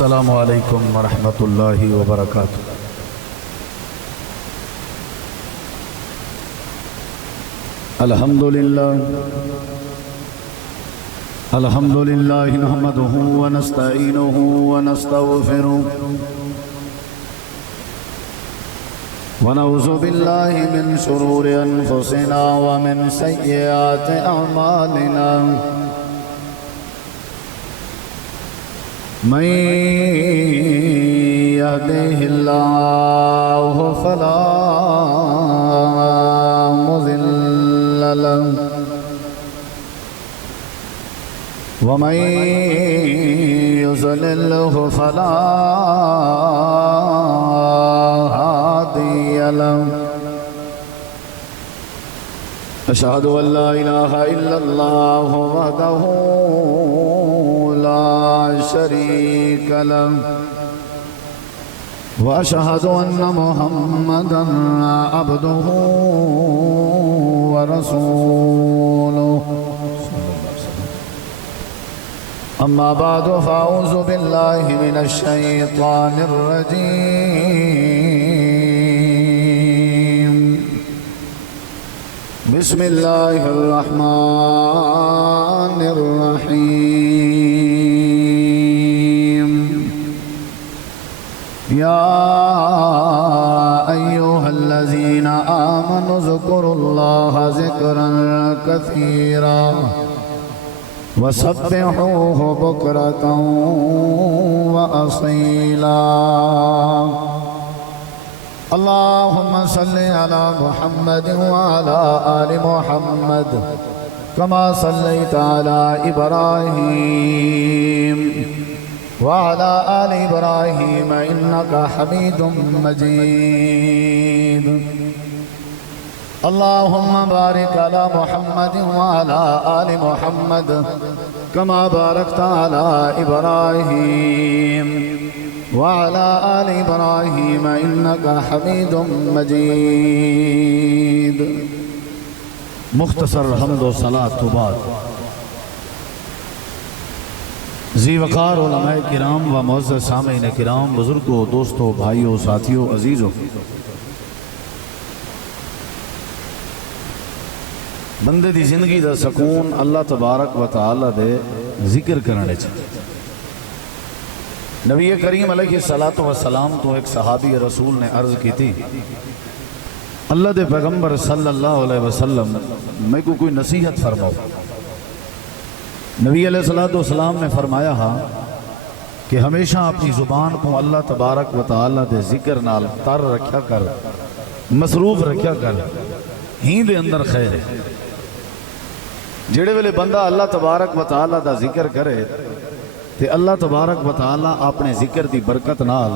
السلام علیکم ورحمۃ اللہ وبرکاتہ۔ الحمدللہ نحمده ونستعینه ونستغفره ونعوذ باللہ من شرور انفسنا ومن سیئات اعمالنا، من يهده الله فلا مضل له ومن يضلله فلا هادي له، أشهد أن لا إله إلا الله وحده لا شريك له، وأشهد أن محمدًا عبده ورسوله، أما بعد فأعوذ بالله من الشيطان الرجيم، بسم الله الرحمن الرحيم، يا أيها الذين آمنوا اذكروا الله ذكرا كثيرا وسبحوه بكرة وأصيلا، اللهم صل على محمد وعلى آل محمد كما صليت على إبراهيم وعلى آل إبراهيم إنك حميد مجيد، اللهم بارك على محمد وعلى آل محمد كما باركت على إبراهيم وعلى آل إبراهيم إنك حميد مجيد۔ مختصر حمد و صلاة تو بعد ذی وقار علماء کرام و معزز سامعین کرام، بزرگوں، دوستوں، بھائیوں، ساتھیوں، عزیزوں، بندے دی زندگی دا سکون اللہ تبارک و تعالی دے ذکر کرنے چاہیے۔ نبی کریم علیہ السلام تو ایک صحابی رسول نے عرض کی تھی، اللہ دے پیغمبر صلی اللہ علیہ وسلم میں کو کوئی نصیحت فرماؤ۔ نبی علیہ السلام نے فرمایا ہاں کہ ہمیشہ اپنی زبان کو اللہ تبارک و تعالی دے ذکر نال تر رکھیا کر، مصروف رکھیا کر، ہی دے اندر خیر ہے۔ جڑے ویلے بندہ اللہ تبارک و تعالی دا ذکر کرے تے اللہ تبارک و تعالی اپنے ذکر دی برکت نال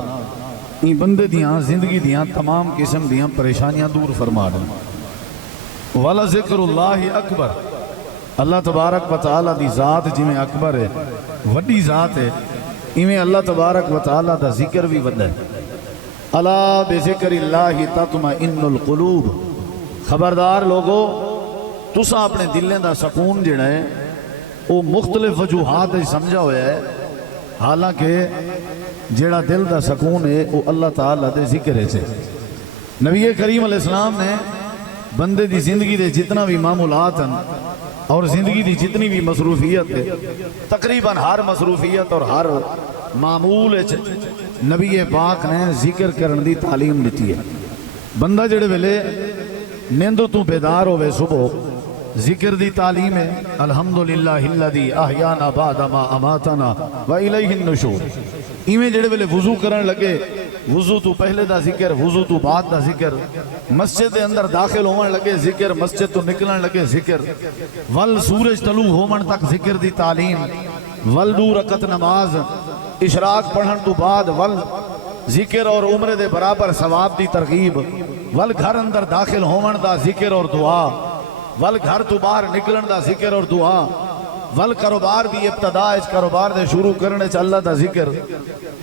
این بندے دیاں زندگی دیاں تمام قسم دیاں پریشانیاں دور فرما دیں۔ والا ذکر اللہ اکبر، اللہ تبارک و تعالی دی ذات جویں اکبر ہے، وڈی ذات ہے، ایویں اللہ تبارک و تعالی دا ذکر بھی وڈا ہے۔ الا بذکر اللہ تطمئن القلوب، خبردار لوگو تساں اپنے دلیں دا سکون جڑا ہے وہ مختلف وجوہات سمجھا ہوا ہے، حالانکہ جڑا دل دا سکون ہے وہ اللہ تعالیٰ دے ذکر ہے سے۔ نبی کریم علیہ السلام نے بندے دی زندگی دے جتنا بھی معمولات ہیں اور زندگی دی جتنی بھی مصروفیت ہے، تقریباً ہر مصروفیت اور ہر معمول ہے نبی پاک نے ذکر کرن دی تعلیم دیتی ہے۔ بندہ جڑے ویلے نیندو تو بیدار ہوئے صبح ذکر دی تعلیم ہے، الحمدللہ الذی احیانا بعد ما اماتنا والیہ النشور۔ ایویں جڑے ویلے وضو کرن لگے، وضو تو پہلے دا ذکر، وضو تو بعد دا ذکر، مسجد دے اندر داخل ہون لگے ذکر، مسجد تو نکلن لگے ذکر، ول سورج طلوع ہون تک ذکر دی تعلیم، ول دو رکعت نماز اشراق پڑھن تو بعد ول ذکر اور عمرے دے برابر ثواب دی ترغیب، ول گھر اندر داخل ہون دا ذکر اور دعا، ول گھر تو باہر نکلن دا ذکر اور دعا، ول کاروبار دی ابتدا اس کاروبار دے شروع کرنے چ اللہ دا ذکر،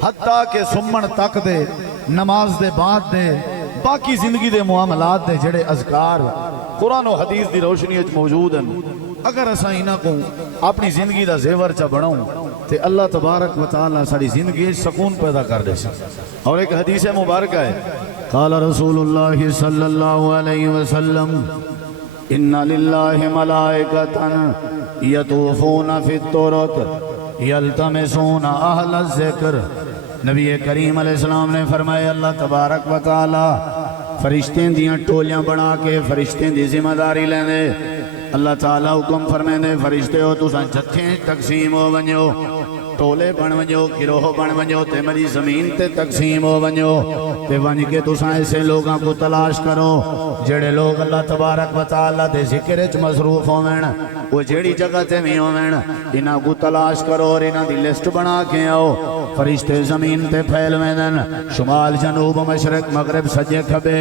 حتیٰ کہ سمن تک دے نماز دے بعد دے باقی زندگی دے معاملات دے جڑے اذکار قرآن و حدیث دی روشنی موجود ہیں، اگر اساں انہاں کو اپنی زندگی دا زیور چا بناؤں تے اللہ تبارک و تعالی ساری زندگی سکون پیدا کر دے سی۔ اور ایک حدیث مبارکہ ہے، قال رسول اللہ صلی اللہ علیہ وسلم ان للہ ملائکۃ یطوفون فی الطرق یلتمسون اہل الذکر۔ نبی کریم علیہ السلام نے فرمایا اللہ تبارک و تعالی فرشتیں دیاں ٹولیاں بنا کے فرشتیں دی ذمہ داری لیندے۔ اللہ تعالیٰ حکم فرمیندے فرشتے ہو تساں جتھیں تقسیم ہو ونجو، ٹولے بن ونجو، گروہ بن ونجو تے میری زمین تے تقسیم ہو ونجو تے ونج کے تساں ایسے لوگاں کو تلاش کرو جڑے لوگ اللہ تبارک و تعالیٰ دے ذکر وچ مصروف ہوویں، وہ جیڑی جگہ تے بھی ہوویں انہاں کو تلاش کرو اور انہاں دی لسٹ بنا کے آؤ۔ فرشتے زمین تے پھیل ویندن، شمال جنوب مشرق مغرب سجے کھبے،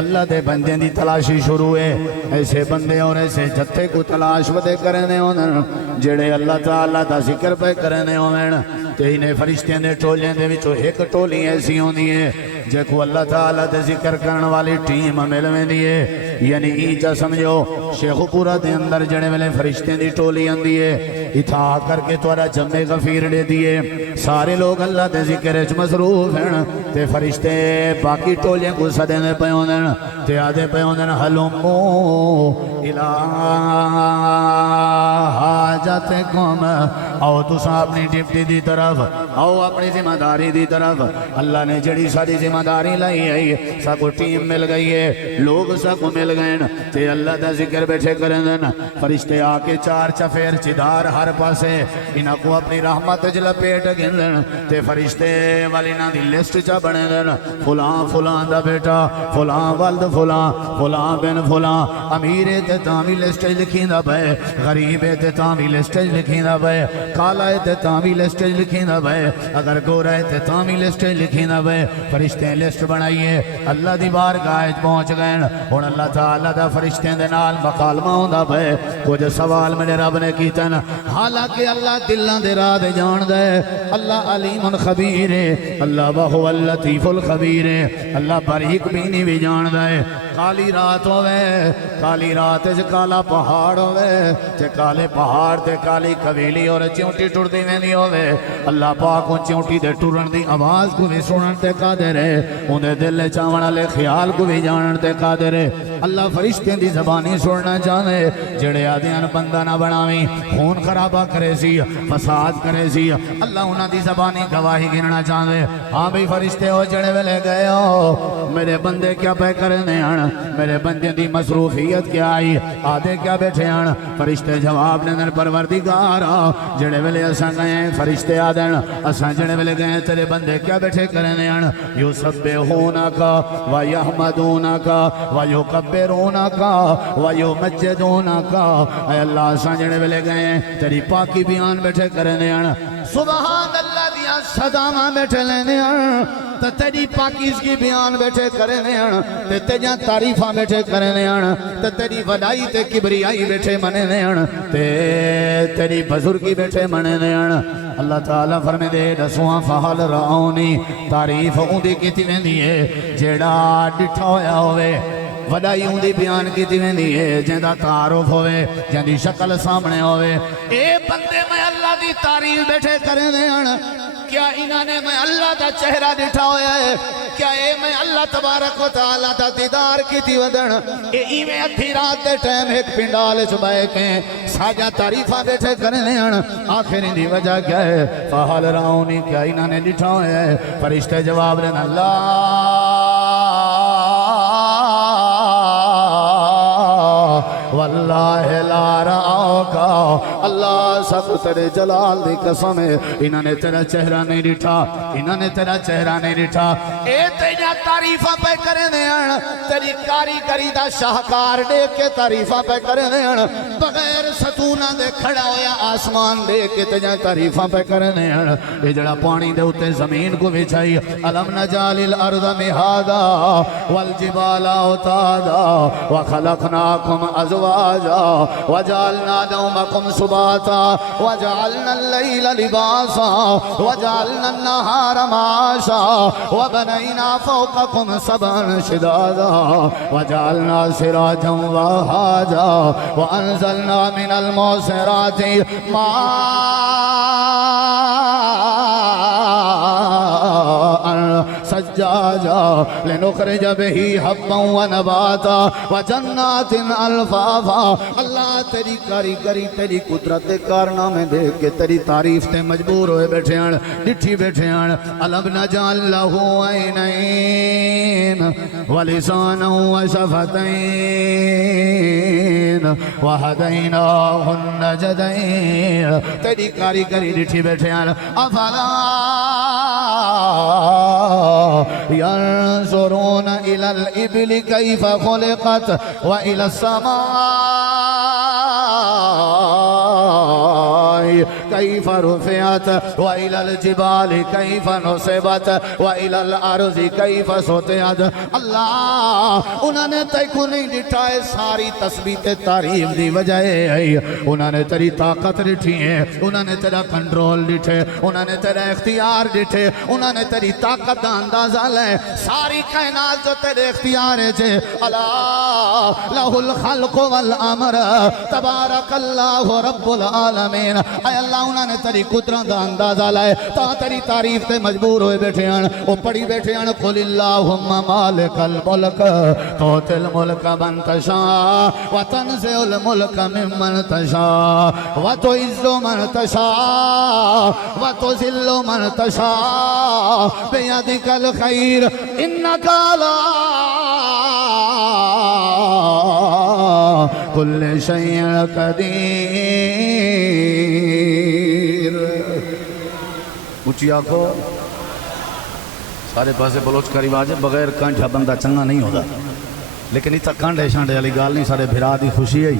اللہ دے بندے دی تلاشی شروع ہے۔ ایسے بندے اور ایسے جتھے کو تلاش ودے کرنے ہونن جڑے اللہ تعالیٰ دا ذکر پہ کرنے ہونن تے انہیں فرشتیاں دے ٹولیں دے وچوں ایک ٹولی ایسی ہوندی ہے جے کو اللہ تعالیٰ دے ذکر کرن والی ٹیم مل ویندی ہے۔ یعنی ایچا سمجھو شیخ پورا دے اندر جڑے ویلے فرشتیاں دی ٹولی آندی ہے، اتھا کر کے تورا جمع غفیر دے دیے، سارے لوگ اللہ دے ذکر وچ مصروف ہیں تے فرشتے باقی ٹولیاں کو سدے دے پے ہوندن تے آدے پے ہوندن حلمو الہ حاجتکم، آؤ تساں اپنی ڈپٹی دی طرف، آؤ اپنی ذمہ داری دی طرف۔ اللہ نے جڑی ساری ذمہ داری لائی ہے سب کو ٹیم مل گئی ہے، لوگ سب کو مل گئے تے اللہ دا ذکر بیٹھے کریں دن۔ فرشتے آ کے چار چفیر چدار ہر پاسے انہاں کو اپنی رحمت جلپیٹ گندن تے فرشتے والی نا دی لسٹ چا بنے دن، فلاں فلاں دا بیٹا، فلاں والد فلاں، فلاں بن فلاں، امیر تے تامی لسٹ لکھی دا بے، غریب تے تامی لسٹ لکھی دا بے، کالا تے تامی لسٹ لکھی دا بے، اگر گورا تے تامی لسٹ لکھی دا بے۔ فرشتے لسٹ بنائیے، اللہ دی بارگاہ پہنچ گئے، اور اللہ تعالیٰ دا فرشتے دے نال مکالمہ ہوندا بے۔ کچھ سوال میرے رب نے کیتن، حالانکہ اللہ دلاں دے راہ دے جان دے، اللہ علیم خبیر ہے، اللہ وہو اللطیف الخبیر ہے، اللہ باریک بینی بھی جان دے۔ کالی رات ہوئے، کالی رات تے کالا پہاڑ ہوئے تے کالے پہاڑ تے کالی قبیلی اور چونٹی ٹردی میں نہیں ہوئے، اللہ پاک ان چونٹی دے ٹرن دی آواز کو بھی سنن تے قادر ہے، انہیں دل چاون والے خیال کو بھی جانن تے قادر ہے۔ اللہ فرشتے دی زبانی سننا چاہے جڑے آدیان بندہ نہ بناویں، خون خرابہ کرے سی، فساد کرے سی، اللہ انہاں دی زبانی گواہی گننا چاہے۔ ہاں بھی فرشتے ہو جڑے ویلے گئے ہو میرے بندے کیا پہ کرنے آن، میرے بندے دی مصروفیت کیا آئی، آدھے کیا بیٹھے آن؟ فرشتے جواب لیندن پروردگارا جڑے ویلے اساں گئے ہیں، فرشتے آدھن اساں جڑے ویلے گئے ہیں تیرے بندے کیا بیٹھے کرنے آن؟ یسبحونکا ویحمدونکا ویکبرونکا ویمجدونکا، اے اللہ اساں جڑے ویلے گئے ہیں تیری پاکی بیان بیٹھے کرنے آن، سبحان اللہ دیاں صدامہ بیٹھے لینے آن، تے تیری پاکیز کی بیان بیٹھے کرنے آن، تے تیجاں تعریفاں بیٹھے کرنے آن، تے تیری وڈائی تے کبریائی بیٹھے مننے آن، تے تیری بزرگی بیٹھے مننے آن۔ اللہ تعالیٰ فرمے دے دسواں فحل رعونی، تعریف اوندی کیتی ویندی ہے جیڑا ڈٹھا ہویا ہوئے، وڈائی اوندی بیان کیتی ویندی ہے جیندہ تعارف ہوئے، جیندی شکل سامنے ہوئے۔ اے بندے میں اللہ دی تعریف بیٹھے کرنے آن، کیا انہاں نے میں اللہ دا چہرہ ڈٹھا ہویا ہے؟ کیا اے میں اللہ تبارک و تعالیٰ دا دیدار کیتی ودن؟ اے ایویں ادھی رات دے ٹائم ایک پنڈال چبائے کے ساجا تعریفہ بیٹھے کرنے آن، آخر دی وجہ کیا ہے؟ فحل رعونی، کیا انہاں نے ڈٹھا ہویا ہے؟ فرشتے جواب دیں اللہ واللہ لا رعوکا، اللہ سب تیرے جلال دی قسم ہے انہاں نے تیرا چہرہ نہیں ڈٹھا، انہاں نے تیرا چہرہ نہیں ڈٹھا۔ اے تیجا تعریفہ پہ کرنے آن، تیری کاریگری دا شاہکار دیکھ کے تعریفہ پہ کرنے آن، بغیر ستونہ دے کھڑا ہویا آسمان دیکھ کے تیجا تعریفہ پہ کرنے آن۔ یہ جڑا پانی دے اتے زمین کو بچھائی، الم نجعل الارض مہادا والجبال اوتادا وخلقناکم ازواجا وجعلنا نومکم سباتا وجعلنا اللیل لباسا وجعلنا النہار معاشا وبنینا فوقکم سبعا شدادا وجعلنا سراجا وہاجا وانزلنا من المعصرات ماء زجاجا لنخرج به حبا ونباتا وجنات الفافا اللہ تیری کاریگری تیری قدرت کارنامے دیکھ کے تیری تعریف تے مجبور ہوئے بیٹھے ہیں ڈٹھی بیٹھے ہیں الم نجعل له عینین ولسانا وشفتین وہدیناہ النجدین تیری کاریگری ڈٹھی بیٹھے ہیں افلا ينظرون إلى الإبل كيف خلقت وإلى السماء كيف رفعت وإلى الجبال كيف نصبت وإلى الأرض كيف سطحت اللہ انہوں نے تیکو نہیں ڈٹھائے ساری تسبیح تعریف دی وجہ ہے انہوں نے تیری طاقت ڈٹھی ہے انہوں نے تیرا کنٹرول ڈٹھے انہوں نے تیرا اختیار ڈٹھے انہوں نے تیری طاقت دا اندازہ لے ساری کائنات جو تیرے اختیار ہے جے اللہ لہ الخلق والامر تبارک اللہ رب العالمین اے اللہ انہوں نے تیری قدرت دا اندازہ لائے تا تیری تعریف تے مجبور ہوئے بیٹھے ہیں وہ پڑھی بیٹھے ہیں قل اللہم مالک الملک توت الملک من تشاء وتنزع الملک ممن تشاء وتعز من تشاء وتذل من تشاء بیدک الخیر انک علی کل شیء قدیر اونچی آنکھو سارے پاسے بلوچ کا رواج ہے بغیر کانٹھا بندہ چنگا نہیں ہوتا لیکن اتنا کانٹھے شانٹے والی گال نہیں سارے بھرا دی خوشی ہے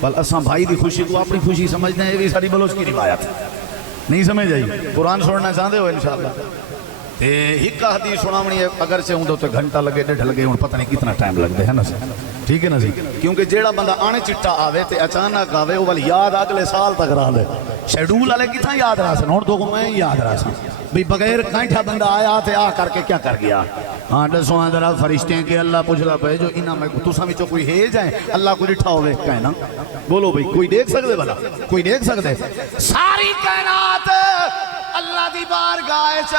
بل اساں بھائی دی خوشی کو اپنی خوشی سمجھتے ہیں یہ بھی ساری بلوچ کی روایت نہیں سمجھ جائی قرآن چھوڑنا چاہتے ہو انشاءاللہ ہکا حدیث سناونی ہے اگر سے ہوں تو گھنٹہ لگے ڈیڑھ لگے ہوں پتہ نہیں کتنا ٹائم لگ دے ہے نا سی ٹھیک ہے نا سی کیونکہ جیڑا بندہ آنے چٹا آوے تے اچانک آوے وہ والی یاد اگلے سال تک رہا دے شیڈول والے کتنا یاد رہا سن اور دو کو میں یاد رہا سن بھی بغیر کانٹھا بندہ آیا تے آ کر کے کیا کر گیا ہاں دسو ذرا فرشتے ہیں کہ اللہ پوچھتا پہ جو انہاں میں تساں وچوں کوئی ہے جائیں اللہ کو ڈٹھا ہوے کہنا بولو بھائی کوئی دیکھ سکدے بھلا کوئی دیکھ سکدے ساری کائنات اللہ دی بارگاہ وچ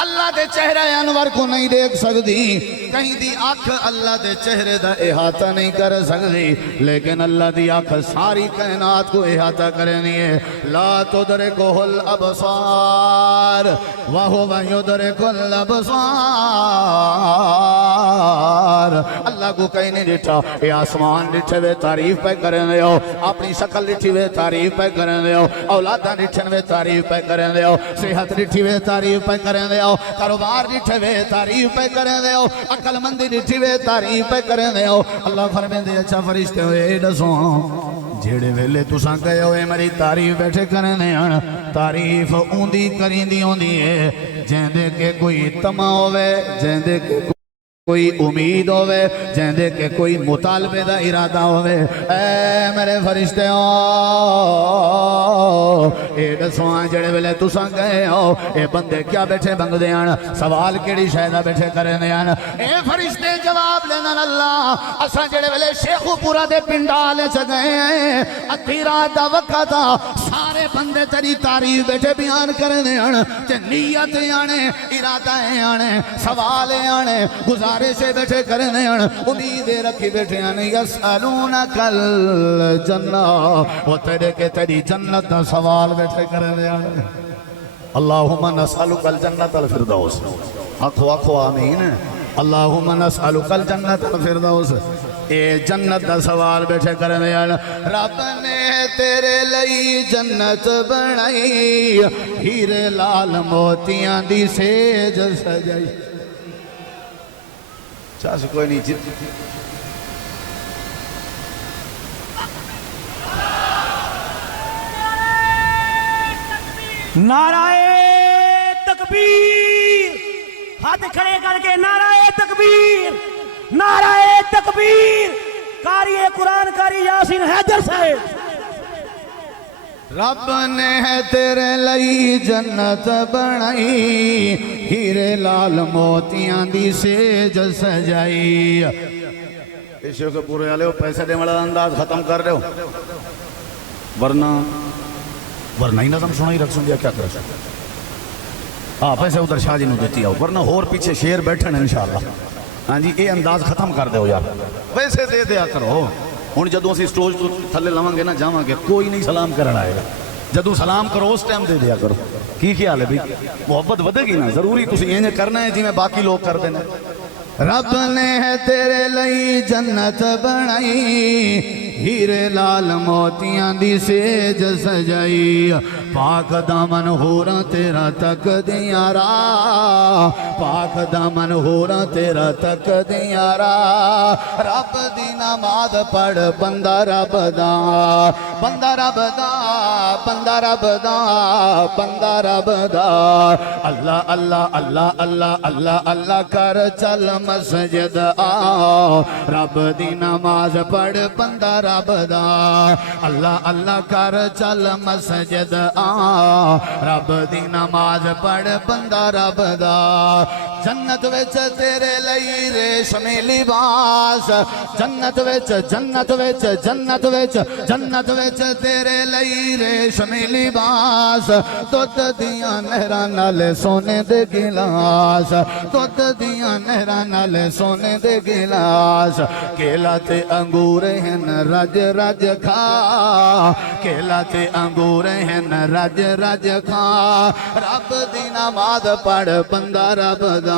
اللہ دے چہرے انور کو نہیں دیکھ سکدی کہیں دی آنکھ اللہ دے چہرے دا احاطہ نہیں کر سکدی لیکن اللہ دی آنکھ ساری کائنات کو احاطہ کرنی ہے لا تدرکہ الابصار وہو یدرک الابصار اللہ کو کہیں نہیں ڈٹھا یہ آسمان ڈٹھے ہوئے تعریف پہ کرنے ہو اپنی شکل ڈٹھی ہوئے تعریف پہ کرنے ہو اولادہ ڈٹھن ہوئے تعریف پہ کرنے ہو صحت ڈٹھی ہوئے تعریف پہ کرنے ہو کاروبار ڈٹھے ہوئے تعریف پہ کرنے ہو عقل مندی ڈٹھی ہوئے تعریف پہ کرنے ہو اللہ فرمیندے اچھا فرشتے ہوئے دسو جیڑے ویلے تساں گئے ہوئے میری تعریف بیٹھے کرنے ہیں تعریف اوندی کریندی ہوندی ہے جیندے کے کوئی تمہ ہوئے جیندے کے کوئی امید ہوئے جیندے کے کوئی مطالبے دا ارادہ ہوئے اے میرے فرشتے ہو اے دسوان جڑے ویلے تساں گئے ہو اے بندے کیا بیٹھے بنگ دیان سوال کیڑی شاہدہ بیٹھے کرے دیان اے فرشتے جواب لینا اللہ اساں جڑے ویلے شیخو پورا دے پنڈالے چگئے ہیں ادھی رات دا وقت سارے بندے تیری تعریف بیٹھے بیان کرے دیان تے نیت آنے ارادہ آنے سوال آنے گزارے سے بیٹھے کرنے ہیں امید رکھی بیٹھے ہیں یسألونک الجنہ وہ تیرے کے تیری جنت دا سوال بیٹھے کرنے ہیں اللہم نسألک الجنت الفردوس آنکھو آنکھو آمین اللہم نسألک الجنت الفردوس اے جنت دا سوال بیٹھے کرنے ہیں رب نے تیرے لئی جنت بنائی ہیرے لال موتیاں دی سیج سجائی چاہ سے کوئی نہیں جت نعرہ تکبیر ہاتھ کھڑے کر کے نعرہ تکبیر نعرہ تکبیر قاری قرآن قاری یاسین حیدر صاحب رب نے تیرے لئی جنت بنائی ہیرے لال موتیاں دی سیج سجائی ایشیوں کے پورے آلے ہو پیسے دے مڑا انداز ختم کر رہے ہو ورنہ ہی نظم سنا ہی رکھ سن دیا کیا کر سکتا ہاں پیسے ادھر شاہ جی نو دیتی آؤ ورنہ اور پیچھے شیر بیٹھن انشاءاللہ ہاں جی یہ انداز ختم کر دو یار پیسے دے دیا کرو ہوں جدو اسی سٹوج تو تھلے لواں گے نا جاواں گے کوئی نہیں سلام کرنا آئے گا جدو سلام کرو اس ٹائم دے دیا کرو کی خیال ہے بھائی محبت ودے گی نا ضروری تسی یہ کرنا ہے جی میں باقی لوگ کر دینا رب نے ہے تیرے لئی جنت بنائی ہیرے لال موتیاں دی سیج سجائی پاک دامن ہورا تیرا تک دیاں راہ پاک دامن ہورا تیرا تک دیاں راہ رب دی نماز پڑھ بندہ رب دا بندہ رب دا بندہ رب دا بندہ رب دا اللہ اللہ اللہ اللہ اللہ اللہ کر چل مسجد آ رب دی نماز پڑھ بندہ رب دا اللہ اللہ کر چل مسجد آ رب دی نماز پڑھ بندہ رب دا جنت وچ تیرے لئی ریشمی لباس جنت وچ جنت وچ جنت وچ جنت وچ تیرے لئی ریشمی لباس دودھ دیاں نہراں نال سونے دے گلاس دودھ دیاں نہراں نال سونے دے گلاس کیلا تے انگور ہن رج رج کھا کیلا تے انگور ہن رج رج کھا رب دی نماز پڑھ بندہ رب دا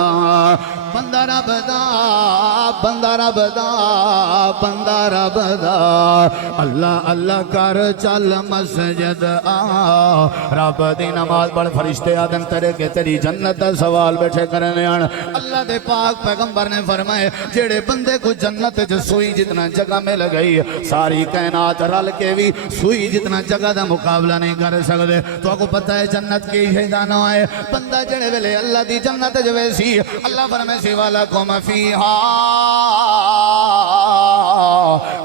بندہ رب دا بندہ رب دا بندہ رب دا اللہ اللہ کر چل مسجد آ رب دی نماز پڑھ فرشتے آدم تیرے کے تیری جنت دا سوال بیٹھے کرنے آن اللہ دے پاک پیغمبر نے فرمائے جیڑے بندے کو جنت جو سوئی جتنا جگہ میں لگئی ساری کائنات رل کے بھی سوئی جتنا جگہ دا مقابلہ نہیں کر سکتے تو آپ کو پتہ ہے جنت کی شہدانہ ہے بندہ جڑے ویلے اللہ دی جنت جو ویسی اللہ فرمائے سی وَلَكُمْ فِيهَا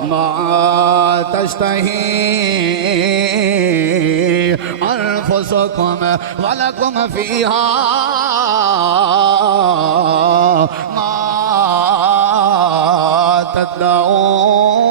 مَا تَشْتَهِي أَنفُسُكُمْ وَلَكُمْ فِيهَا مَا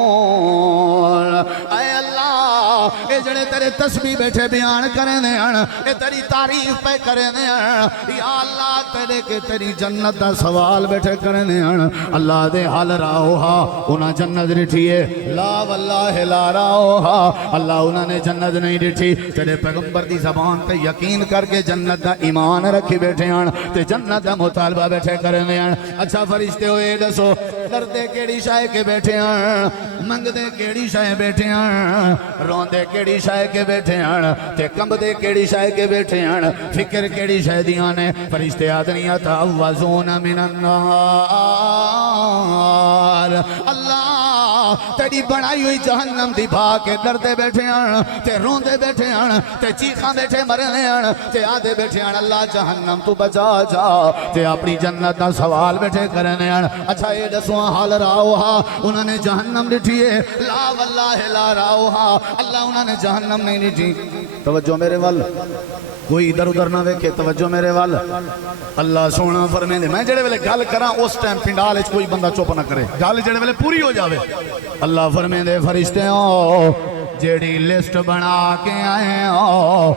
تَدَّعُونَ اے اللہ اے جڑے تیرے تسبیح بیٹھے بیان کرنے ہیں اے تیری تعریف پہ کرنے ہیں یا اللہ تیرے کے تیری جنت دا سوال بیٹھے کرنے ہیں اللہ دے حال راہوہا انہاں جنت رٹھیے لا واللہ لا راہوہا اللہ انہاں نے جنت نہیں رٹھی تیرے پیغمبر دی زبان تے یقین کر کے جنت دا ایمان رکھی بیٹھے ہیں تے جنت دا مطالبہ بیٹھے کرنے ہیں اچھا فرشتے ہوئے دسو لردے کیڑی شاہ کے بیٹھے ہیں منگدے کیڑی شاہ بیٹھے ہیں روندے کیڑی شاہ کے بیٹھے ہیں تے کمبدے کیڑی شاہ کے بیٹھے ہیں فکر کیڑی شاہ دیاں نے فرشتے آدنی اتعوذون من النار اللہ تیری بنائی ہوئی جہنم دی بھا کے ڈردے بیٹھے ہیں تے روندے بیٹھے ہیں تے چیخاں بیٹھے مرنے ہیں تے آدھے بیٹھے ہیں اللہ جہنم تو بچا جا تے اپنی جنت دا سوال بیٹھے کرنے ہیں اچھا یہ دسواں حال راؤہا انہوں نے جہنم لٹھیے لا واللہ لا راؤہا اللہ انہوں نے جہنم نہیں لٹھی توجہ میرے وال کوئی ادھر ادھر نہ ویکھے توجہ میرے وال اللہ سونا فرمائے دے میں جڑے ویلے گل کراں اس ٹائم پنڈال وچ کوئی بندہ چپ نہ کرے گل جڑے ویلے پوری ہو جاوے اللہ فرمائے دے فرشتے ہو جیڑی لسٹ بنا کے آئے ہو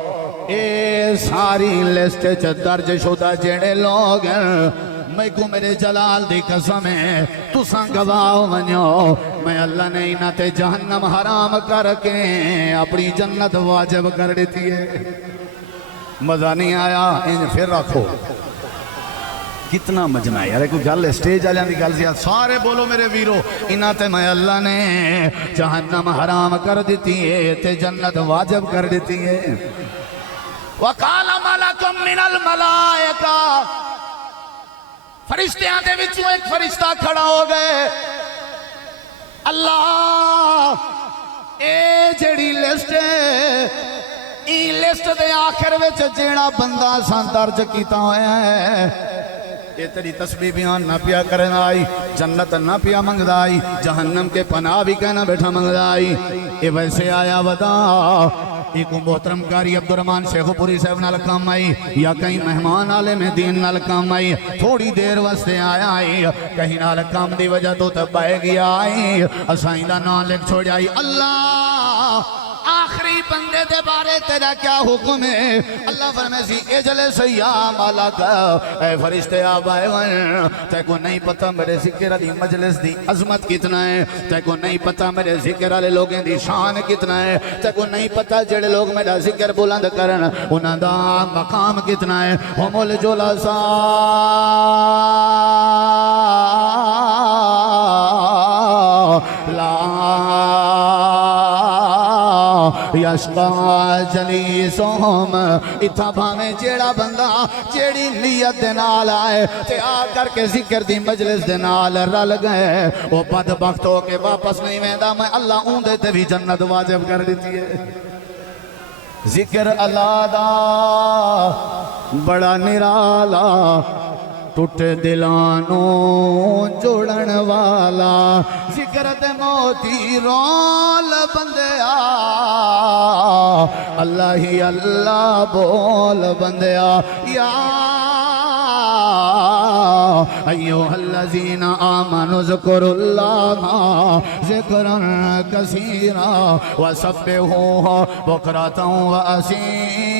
اے ساری لسٹ چ درج شدہ جڑے لوگ ہیں میں کو میرے جلال دی قسم ہے تو سان گواہ ونیو میں اللہ نے انہاں تے جہنم حرام کر کے اپنی جنت واجب کر دیتی ہے مزہ نہیں آیا انہیں پھر رکھو کتنا مجنہ ہے یار کوئی گل سٹیج آلیاں دی گل زیادہ سارے بولو میرے ویرو انہاں تے میں اللہ نے جہنم حرام کر دیتی ہے تے جنت واجب کر دیتی ہے وَقَالَ مَلَكُمْ مِنَ الْمَلَائِكَةِ فرشتیاں دے وچوں ایک فرشتہ کھڑا ہو گئے اللہ اے جڑی لسٹ ہے ای لسٹ دے آخر وچ جیڑا بندہ سان درج کیتا ہویا ہے یہ تیری تسبیح بیان نہ پیا کرنا آئی جنت نہ پیا منگدا آئی جہنم کے پناہ بھی کہنا بیٹھا منگدا آئی یہ ویسے آیا ودا ایک محترم کاری عبدالرحمن شیخ پوری صاحب نال کام آئی یا کہیں مہمان عالم دین نال کام آئی تھوڑی دیر واسطے آیا آئی کہیں نال کام دی وجہ تو تب آئے گیا آئی اسائیں دا نام لکھ چھوڑ آئی اللہ آخری بندے دے بارے تیرا کیا حکم ہے؟ اللہ فرمائے سی اجلس یا مالک، اے فرشتے آپ آئے ون، تے کو نہیں پتہ میرے ذکر علی مجلس دی عظمت کتنا ہے، تے کو نہیں پتہ میرے ذکر علی لوگیں دی شان کتنا ہے، تے کو نہیں پتہ جڑے لوگ میرا ذکر بلند کرن انہاں دا مقام کتنا ہے۔ ہم الجلساء لا یشقا جلیسہم، اتھا بھاویں جیڑا بندہ جیڑی نیت دے نال آئے تے آ کر کے ذکر دی مجلس دے نال رل گئے، وہ بدبخت ہو کے واپس نہیں ویندا، میں اللہ اون دے تے بھی جنت واجب کر دیتی ہے۔ ذکر اللہ دا بڑا نرالا، ٹوٹے دلانوں جوڑن والا، ذکر تے موتی رول بندیا، اللہ ہی اللہ بول بندیا، یا ایوہ الذین آمنوا اذکروا اللہ ذکرا کثیرا وسبحوہ بکرۃ واسیلا۔